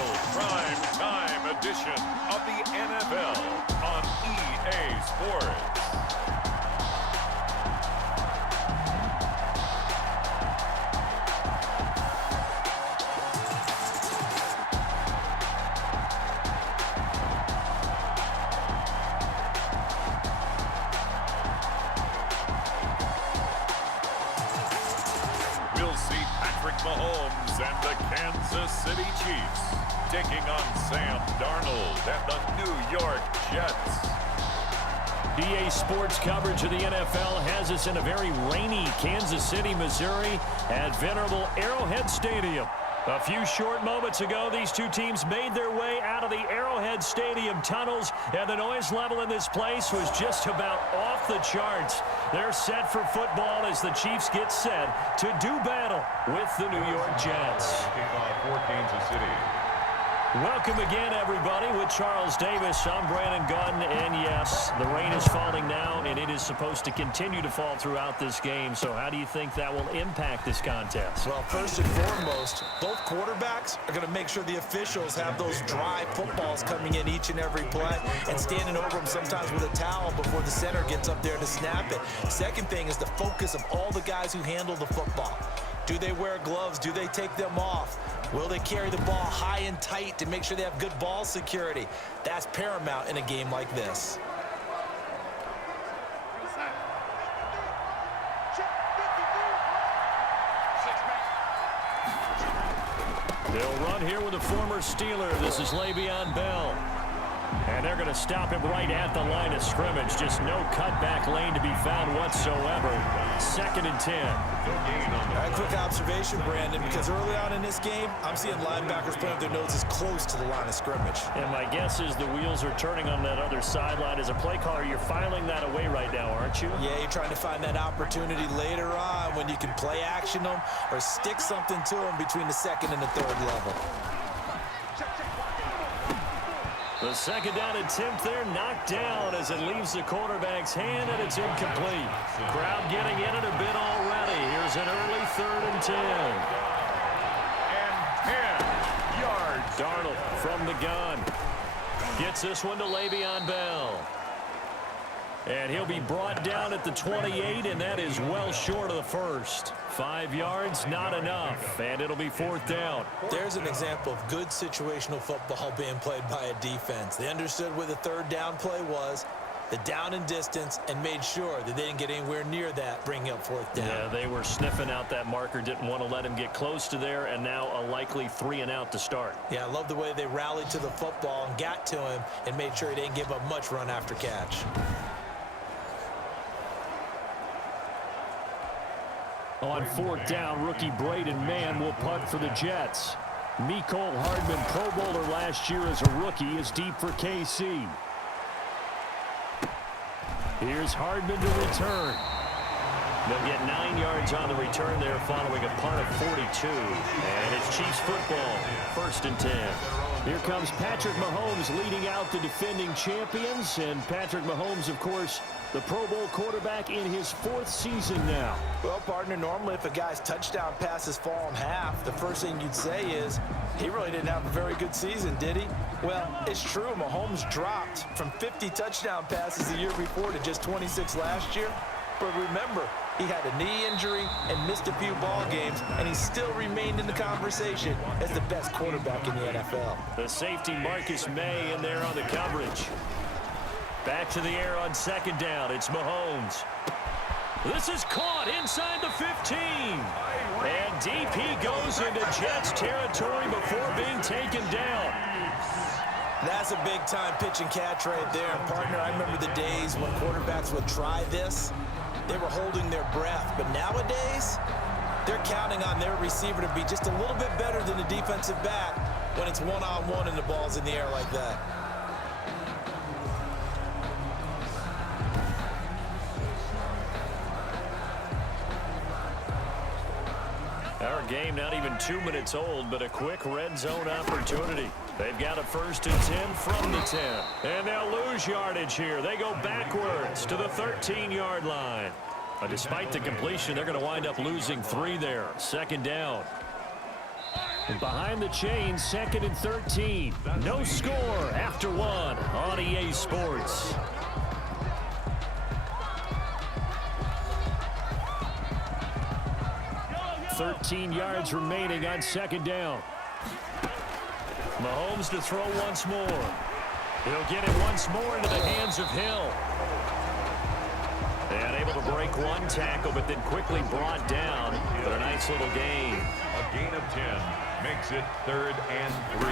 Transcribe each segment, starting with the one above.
special prime time edition of the NFL on EA Sports. We'll see Patrick Mahomes and the Kansas City Chiefs taking on Sam Darnold and the New York Jets. EA Sports coverage of the NFL has us in a very rainy Kansas City, Missouri at venerable Arrowhead Stadium. A few short moments ago, these two teams made their way out of the Arrowhead Stadium tunnels, and the noise level in this place was just about off the charts. They're set for football as the Chiefs get set to do battle with the New York Jets. For Kansas City. Welcome again, everybody. With Charles Davis, I'm Brandon Gunn, and yes, the rain is falling now, and it is supposed to continue to fall throughout this game. So how do you think that will impact this contest? Well, first and foremost, both quarterbacks are going to make sure the officials have those dry footballs coming in each and every play and standing over them sometimes with a towel before the center gets up there to snap it. Second thing is the focus of all the guys who handle the football. Do they wear gloves? Do they take them off? Will they carry the ball high and tight to make sure they have good ball security? That's paramount in a game like this. They'll run here with a former Steeler. This is Le'Veon Bell. And they're going to stop him right at the line of scrimmage. Just no cutback lane to be found whatsoever. 2nd and 10. A quick observation, Brandon, because early on in this game, I'm seeing linebackers playing with their noses close to the line of scrimmage. And my guess is the wheels are turning on that other sideline. As a play caller, you're filing that away right now, aren't you? Yeah, you're trying to find that opportunity later on when you can play action them or stick something to them between the 2nd and the 3rd level. The 2nd down attempt there knocked down as it leaves the quarterback's hand, and it's incomplete. Crowd getting in it a bit already. Here's an early 3rd and 10. And 10 yards. Darnold from the gun. Gets this one to Le'Veon Bell. And he'll be brought down at the 28, and that is well short of the first. 5 yards, not enough, and it'll be 4th down. There's an example of good situational football being played by a defense. They understood where the 3rd down play was, the down and distance, and made sure that they didn't get anywhere near that, bringing up 4th down. Yeah, they were sniffing out that marker, didn't want to let him get close to there, and now a likely 3 and out to start. Yeah, I love the way they rallied to the football and got to him and made sure he didn't give up much run after catch. On 4th down, rookie Braden Mann will punt for the Jets. Mecole Hardman, Pro Bowler last year as a rookie, is deep for KC. Here's Hardman to return. They'll get 9 yards on the return there following a punt of 42. And it's Chiefs football, 1st and 10. Here comes Patrick Mahomes leading out the defending champions. And Patrick Mahomes, of course, the Pro Bowl quarterback in his 4th season now. Well, partner, normally if a guy's touchdown passes fall in half, the first thing you'd say is, he really didn't have a very good season, did he? Well, it's true. Mahomes dropped from 50 touchdown passes the year before to just 26 last year. But remember, he had a knee injury and missed a few ball games, and he still remained in the conversation as the best quarterback in the NFL. The safety Marcus May in there on the coverage. Back to the air on 2nd down. It's Mahomes. This is caught inside the 15. And deep he goes into Jets territory before being taken down. That's a big-time pitch and catch right there. And, partner, I remember the days when quarterbacks would try this. They were holding their breath. But nowadays, they're counting on their receiver to be just a little bit better than the defensive back when it's one-on-one and the ball's in the air like that. Our game not even 2 minutes old, but a quick red zone opportunity. They've got a 1st and 10 from the 10. And they'll lose yardage here. They go backwards to the 13-yard line. Despite the completion, they're going to wind up losing 3 there. 2nd down. Behind the chains, 2nd and 13. No score after 1 on EA Sports. $13 yards remaining on 2nd down. Mahomes to throw once more. He'll get it once more into the hands of Hill. And able to break one tackle, but then quickly brought down for a nice little gain. A gain of 10 makes it 3rd and 3.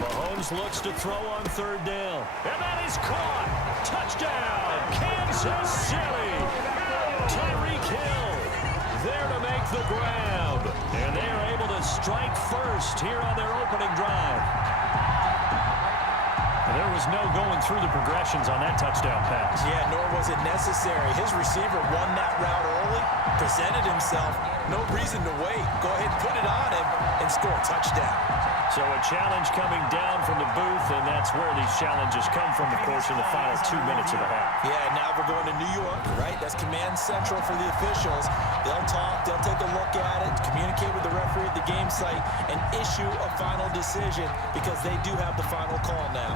Mahomes looks to throw on 3rd down. And that is caught. Touchdown, Kansas City. Tyreek Hill there to make the grab. And they're able to strike first here on their opening drive. There was no going through the progressions on that touchdown pass. Yeah, nor was it necessary. His receiver won that route early, presented himself. No reason to wait. Go ahead and put it on him and score a touchdown. So a challenge coming down from the booth, and that's where these challenges come from, of course, in the final 2 minutes of the half. Yeah, now we're going to New York, right? That's command central for the officials. They'll talk, they'll take a look at it, communicate with the referee at the game site, and issue a final decision because they do have the final call now.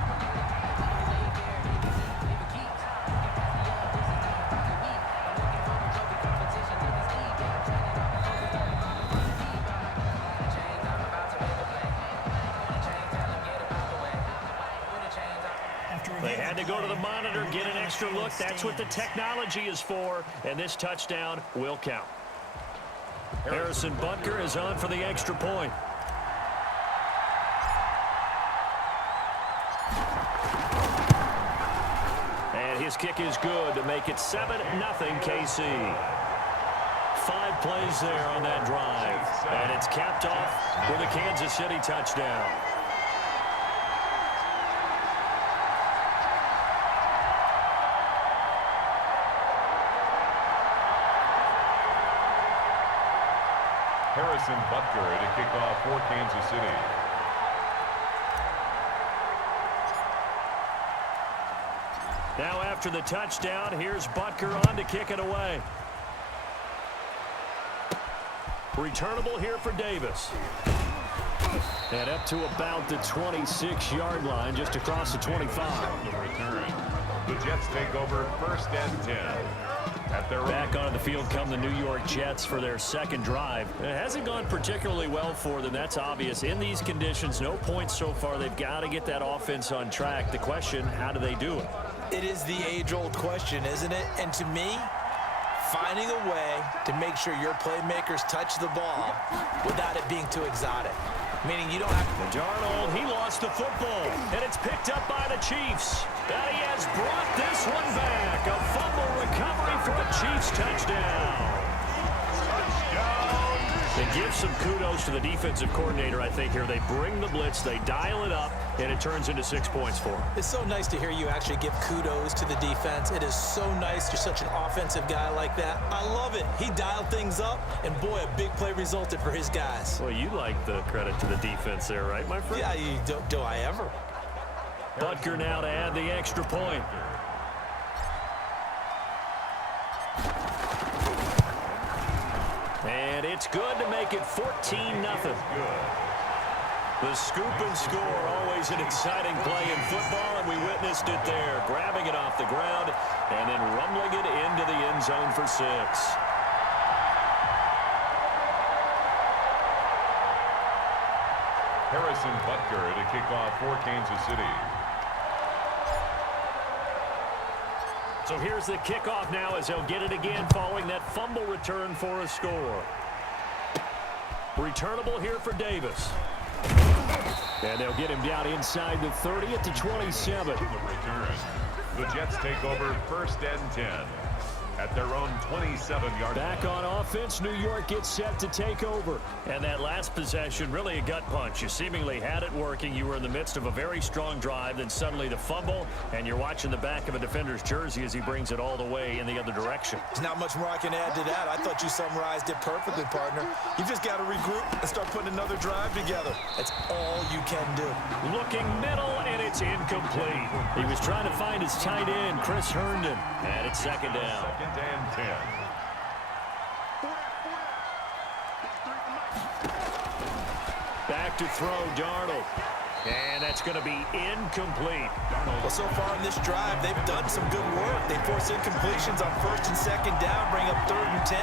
They had to go to the monitor, get an extra look. That's what the technology is for, and this touchdown will count. Harrison Butker is on for the extra point. And his kick is good to make it 7-0 KC. 5 plays there on that drive, and it's capped off with a Kansas City touchdown. Harrison Butker to kick off for Kansas City. Now after the touchdown, here's Butker on to kick it away. Returnable here for Davis. And up to about the 26-yard line, just across the 25. The return. The Jets take over 1st and 10. Back onto the field come the New York Jets for their second drive. It hasn't gone particularly well for them. That's obvious. In these conditions, no points so far. They've got to get that offense on track. The question, how do they do it? It is the age-old question, isn't it? And to me, finding a way to make sure your playmakers touch the ball without it being too exotic. Meaning you don't have to. Darnold, he lost the football, and it's picked up by the Chiefs. And he has brought this one back. A fumble recovery for a Chiefs touchdown. They give some kudos to the defensive coordinator, I think, here. They bring the blitz, they dial it up, and it turns into 6 points for them. It's so nice to hear you actually give kudos to the defense. It is so nice. You're such an offensive guy like that. I love it. He dialed things up, and boy, a big play resulted for his guys. Well, you like the credit to the defense there, right, my friend? Yeah, do I ever? Butker now to add the extra point. And it's good to make it 14-0. The scoop and score, always an exciting play in football, and we witnessed it there, grabbing it off the ground and then rumbling it into the end zone for 6. Harrison Butker to kick off for Kansas City. So here's the kickoff now as they'll get it again following that fumble return for a score. Returnable here for Davis. And they'll get him down inside the 30 at the 27. The return. The Jets take over 1st and 10 at their own 27-yard line. Back on offense, New York gets set to take over. And that last possession, really a gut punch. You seemingly had it working. You were in the midst of a very strong drive. Then suddenly the fumble, and you're watching the back of a defender's jersey as he brings it all the way in the other direction. There's not much more I can add to that. I thought you summarized it perfectly, partner. You just got to regroup and start putting another drive together. That's all you can do. Looking middle, and it's incomplete. He was trying to find his tight end, Chris Herndon. And it's 2nd down. 2nd and 10. to throw, Darnold. And that's going to be incomplete. Well, so far in this drive, they've done some good work. They force incompletions on 1st and 2nd down, bring up 3rd and 10.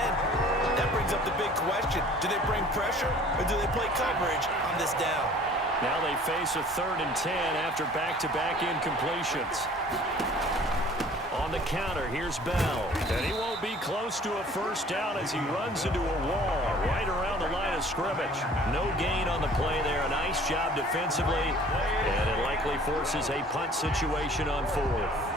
That brings up the big question. Do they bring pressure or do they play coverage on this down? Now they face a 3rd and 10 after back-to-back incompletions. On the counter, here's Bell. And he won't be close to a 1st down as he runs into a wall right around the line of scrimmage. No gain on the play there. A nice job defensively. And it likely forces a punt situation on 4th.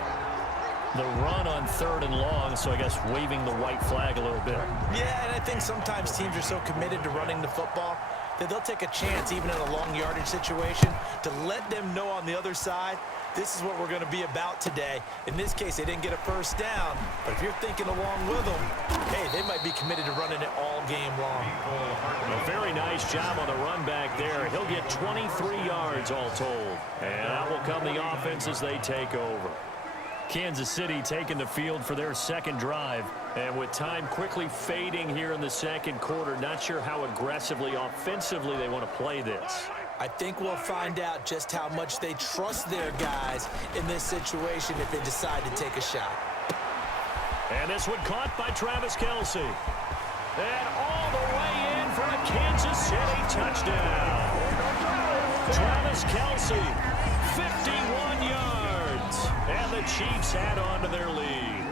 The run on 3rd and long, so I guess waving the white flag a little bit. Yeah, and I think sometimes teams are so committed to running the football that they'll take a chance, even in a long yardage situation, to let them know on the other side, this is what we're going to be about today. In this case, they didn't get a 1st down, but if you're thinking along with them, hey, they might be committed to running it all game long. A very nice job on the run back there. He'll get 23 yards all told. And out will come the offense as they take over. Kansas City taking the field for their 2nd drive. And with time quickly fading here in the 2nd quarter, not sure how aggressively, offensively they want to play this. I think we'll find out just how much they trust their guys in this situation if they decide to take a shot. And this one caught by Travis Kelce. And all the way in for a Kansas City touchdown. Travis Kelce, 51 yards. And the Chiefs add on to their lead.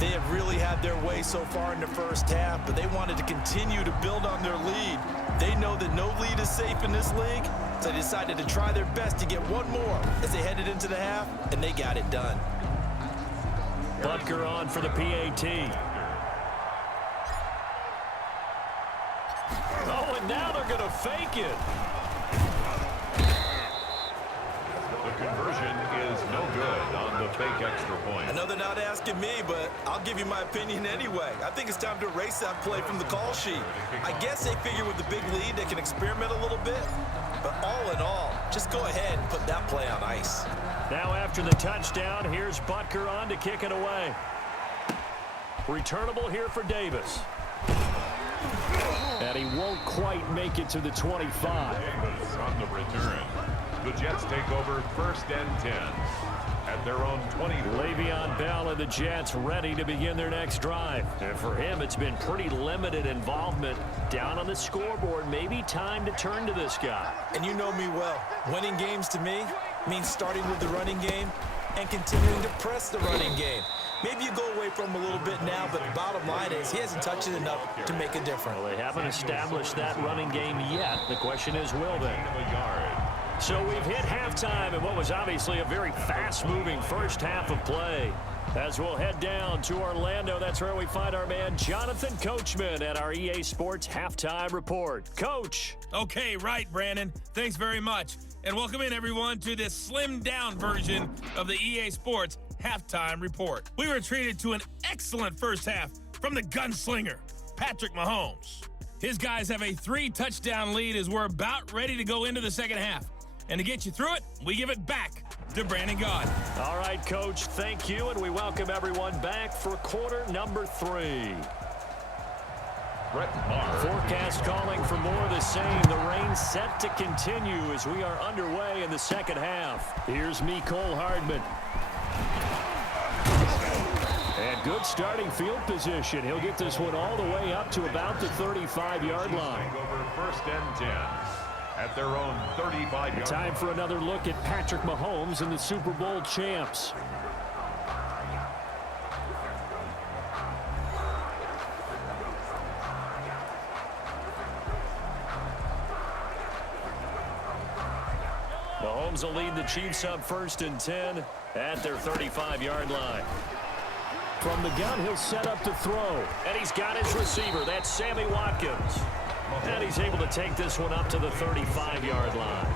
They have really had their way so far in the 1st half, but they wanted to continue to build on their lead. They know that no lead is safe in this league, so they decided to try their best to get one more as they headed into the half, and they got it done. Butker on for the PAT. Oh, and now they're going to fake it. The conversion is no good on the fake extra point. I know they're not asking me, but I'll give you my opinion anyway. I think it's time to erase that play from the call sheet. I guess they figure with the big lead they can experiment a little bit, but all in all, just go ahead and put that play on ice. Now after the touchdown, here's Butker on to kick it away. Returnable here for Davis. And he won't quite make it to the 25. Davis on the return. The Jets take over 1st and 10 at their own 20. Le'Veon Bell and the Jets ready to begin their next drive. And for him, it's been pretty limited involvement down on the scoreboard. Maybe time to turn to this guy. And you know me well. Winning games to me means starting with the running game and continuing to press the running game. Maybe you go away from him a little bit now, but the bottom line is he hasn't touched it enough to make a difference. Well, they haven't established that running game yet. The question is, will they? So we've hit halftime in what was obviously a very fast-moving 1st half of play. As we'll head down to Orlando, that's where we find our man Jonathan Coachman at our EA Sports Halftime Report. Coach. Okay, right, Brandon. Thanks very much. And welcome in, everyone, to this slimmed-down version of the EA Sports Halftime Report. We were treated to an excellent 1st half from the gunslinger, Patrick Mahomes. His guys have a 3-touchdown lead as we're about ready to go into the 2nd half. And to get you through it, we give it back to Brandon God. All right, Coach, thank you, and we welcome everyone back for quarter number 3. Forecast calling for more of the same. The rain set to continue as we are underway in the 2nd half. Here's Mecole Hardman. And good starting field position. He'll get this one all the way up to about the 35-yard line. Over 1st and 10 at their own 35-yard. Time for another look at Patrick Mahomes and the Super Bowl champs. Mahomes will lead the Chiefs up 1st and 10 at their 35-yard line. From the gun, he'll set up to throw. And he's got his receiver. That's Sammy Watkins. And he's able to take this one up to the 35-yard line.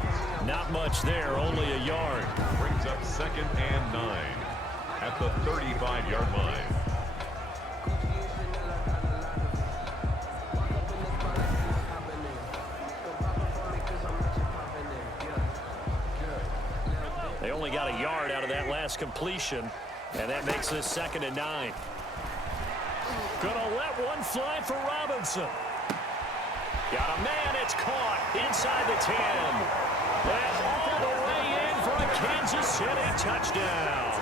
Not much there, only a yard. Brings up 2nd and 9 at the 35-yard line. They only got a yard out of that last completion, and that makes this 2nd and 9. Gonna let one fly for Robinson. Got a man, it's caught inside the 10. And all the way in for a Kansas City touchdown.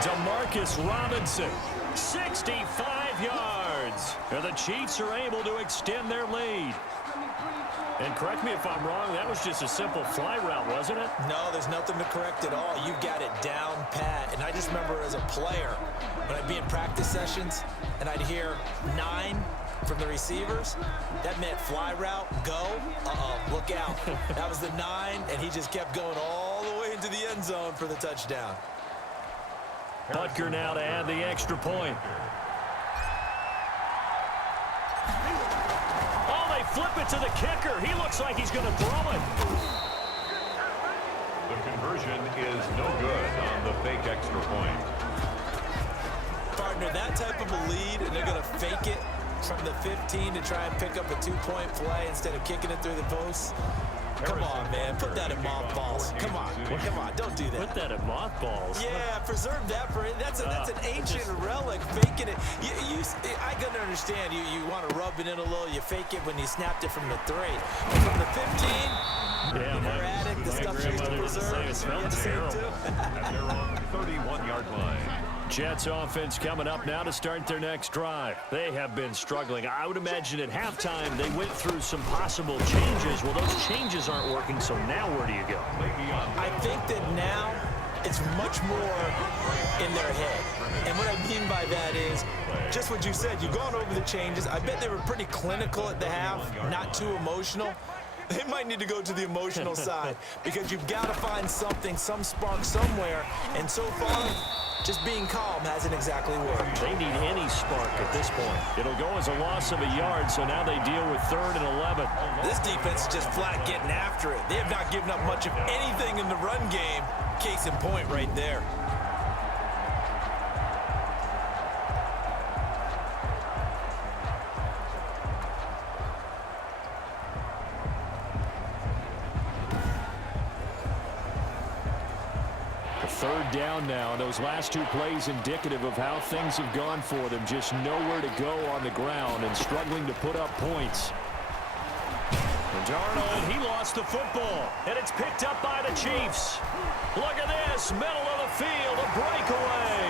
Demarcus Robinson, 65 yards. And the Chiefs are able to extend their lead. And correct me if I'm wrong, that was just a simple fly route, wasn't it? No, there's nothing to correct at all. You've got it down pat. And I just remember as a player, when I'd be in practice sessions, and I'd hear 9 from the receivers, that meant fly route, go, look out. That was the 9, and he just kept going all the way into the end zone for the touchdown. Butker now to add the extra point. Flip it to the kicker. He looks like he's going to throw it. The conversion is no good on the fake extra point. Partner, that type of a lead, and they're going to fake it from the 15 to try and pick up a 2-point play instead of kicking it through the post. Come on, man. Put that in mothballs. Come on. Come on. Don't do that. Put that in mothballs. Yeah, preserve that for it. That's an ancient relic. Faking it. I can understand. You want to rub it in a little. You fake it when you snapped it from the 3. But from the 15, they're at it. The stuff they used to preserve. It smells terrible. And they're on the 31-yard line. Jets offense coming up now to start their next drive. They have been struggling. I would imagine at halftime they went through some possible changes. Well, those changes aren't working, so now where do you go? I think that now it's much more in their head. And what I mean by that is just what you said. You've gone over the changes. I bet they were pretty clinical at the half, not too emotional. They might need to go to the emotional side because you've got to find something, some spark somewhere. And so far, just being calm hasn't exactly worked. They need any spark at this point. It'll go as a loss of a yard, so now they deal with 3rd and 11. This defense is just flat getting after it. They have not given up much of anything in the run game. Case in point right there. Third down now, and those last 2 plays indicative of how things have gone for them. Just nowhere to go on the ground and struggling to put up points. And Darnold, he lost the football, and it's picked up by the Chiefs. Look at this, middle of the field, a breakaway.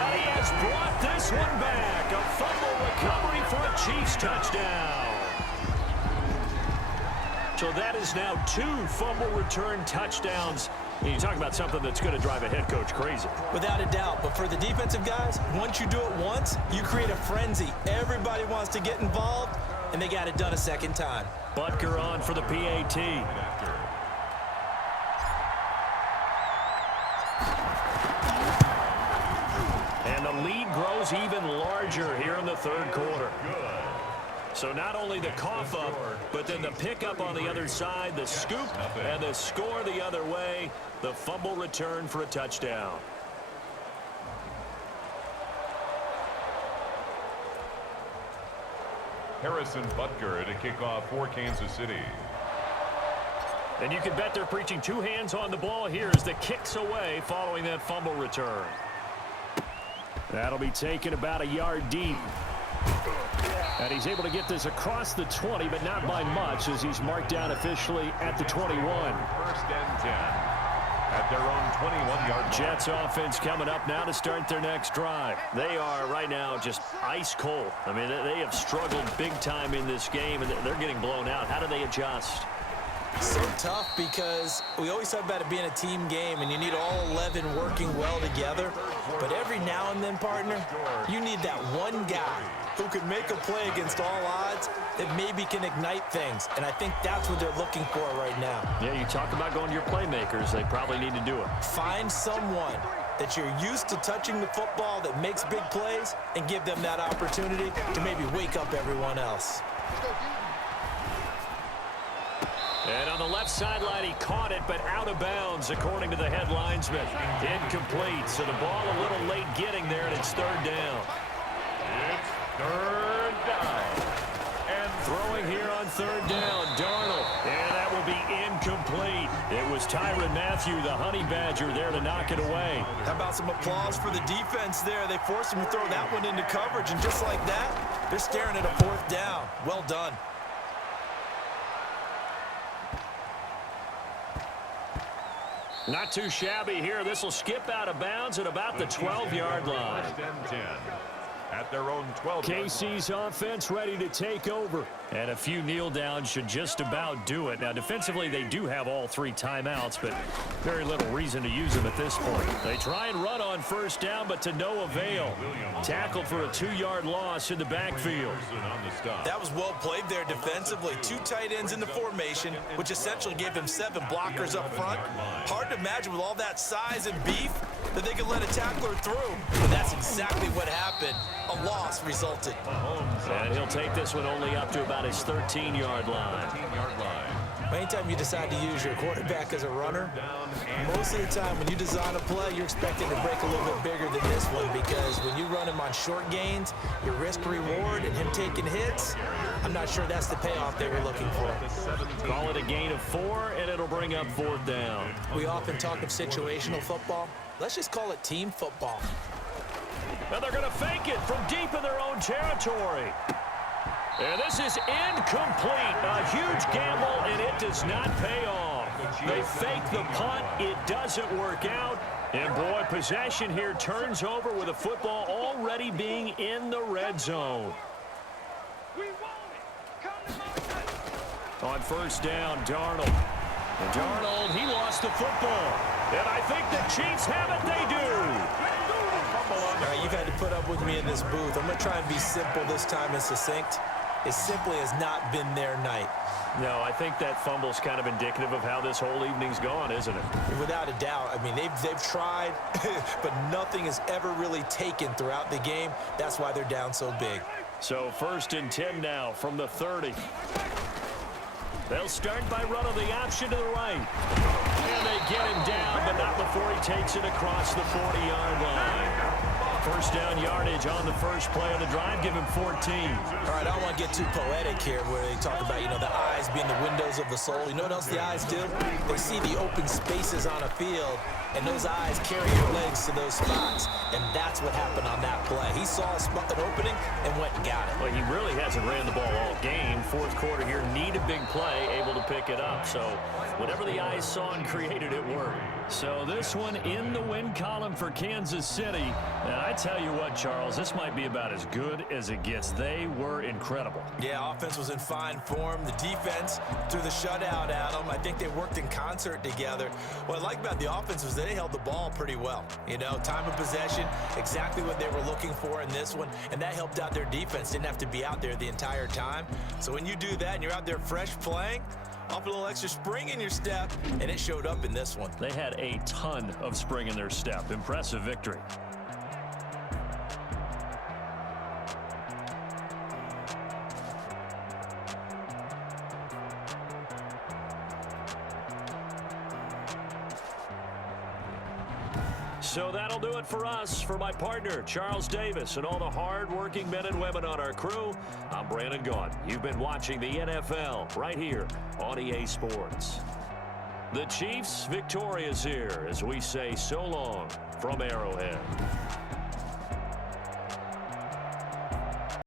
And he has brought this one back. A fumble recovery for a Chiefs touchdown. So that is now 2 fumble return touchdowns. You talk about something that's going to drive a head coach crazy. Without a doubt. But for the defensive guys, once you do it once, you create a frenzy. Everybody wants to get involved, and they got it done a second time. Butker on for the PAT. And the lead grows even larger here in the 3rd quarter. So not only the cough up, but then the pickup on the other side, the scoop, and the score the other way, the fumble return for a touchdown. Harrison Butker to kick off for Kansas City. And you can bet they're preaching 2 hands on the ball here as the kick's away following that fumble return. That'll be taken about a yard deep. And he's able to get this across the 20, but not by much as he's marked down officially at the 21. 1st and 10 at their own 21-yard line. Jets offense coming up now to start their next drive. They are right now just ice cold. I mean, they have struggled big time in this game, and they're getting blown out. How do they adjust? So tough because we always talk about it being a team game and you need all 11 working well together. But every now and then, partner, you need that one guy who can make a play against all odds that maybe can ignite things. And I think that's what they're looking for right now. Yeah, you talk about going to your playmakers. They probably need to do it. Find someone that you're used to touching the football that makes big plays and give them that opportunity to maybe wake up everyone else. And on the left sideline, he caught it, but out of bounds, according to the head linesman. Incomplete, so the ball a little late getting there, and it's 3rd down. It's 3rd down. And throwing here on 3rd down, Darnold. And that will be incomplete. It was Tyrann Mathieu, the honey badger, there to knock it away. How about some applause for the defense there? They forced him to throw that one into coverage, and just like that, they're staring at a 4th down. Well done. Not too shabby here. This will skip out of bounds at about the 12-yard line. First and 10 at their own 12. KC's offense ready to take over. And a few kneel downs should just about do it. Now, defensively, they do have all 3 timeouts, but very little reason to use them at this point. They try and run on first down, but to no avail. Tackled for a 2-yard loss in the backfield. That was well played there defensively. 2 tight ends in the formation, which essentially gave them 7 blockers up front. Hard to imagine with all that size and beef that they could let a tackler through. But that's exactly what happened. A loss resulted. And he'll take this one only up to about his 13-yard line. Anytime you decide to use your quarterback as a runner, most of the time when you design a play, you're expecting to break a little bit bigger than this one, because when you run him on short gains, your risk-reward and him taking hits, I'm not sure that's the payoff they were looking for. Call it a gain of 4, and it'll bring up 4th down. We often talk of situational football. Let's just call it team football. And they're going to fake it from deep in their own territory. And this is incomplete. A huge gamble, and it does not pay off. They fake the punt. It doesn't work out. And, boy, possession here turns over with a football already being in the red zone. On first down, Darnold. And Darnold, he lost the football. And I think the Chiefs have it. They do. All right, you've had to put up with me in this booth. I'm going to try and be simple this time and succinct. It simply has not been their night. No, I think that fumble's kind of indicative of how this whole evening's gone, isn't it? Without a doubt. I mean, they've tried, but nothing is ever really taken throughout the game. That's why they're down so big. So first and 10 now from the 30. They'll start by running the option to the right. And they get him down, but not before he takes it across the 40-yard line. First down yardage on the first play of the drive. Give him 14. All right, I don't want to get too poetic here where they talk about, the eyes being the windows of the soul. You know what else the eyes do? They see the open spaces on a field, and those eyes carry your legs to those spots. And that's what happened on that play. He saw an opening and went and got it. Well, he really hasn't ran the ball all game. Fourth quarter here, need a big play, able to pick it up. So whatever the eyes saw and created, it worked. So this one in the win column for Kansas City. And I tell you what, Charles, this might be about as good as it gets. They were incredible. Yeah, offense was in fine form. The defense threw the shutout at them. I think they worked in concert together. What I like about the offense was they held the ball pretty well. Time of possession, exactly what they were looking for in this one, and that helped out their defense. Didn't have to be out there the entire time. So when you do that and you're out there fresh playing, off a little extra spring in your step, and it showed up in this one. They had a ton of spring in their step. Impressive victory. So that'll do it for us. For my partner, Charles Davis, and all the hard-working men and women on our crew, I'm Brandon Gaudin. You've been watching the NFL right here on EA Sports. The Chiefs victorious here as we say so long from Arrowhead.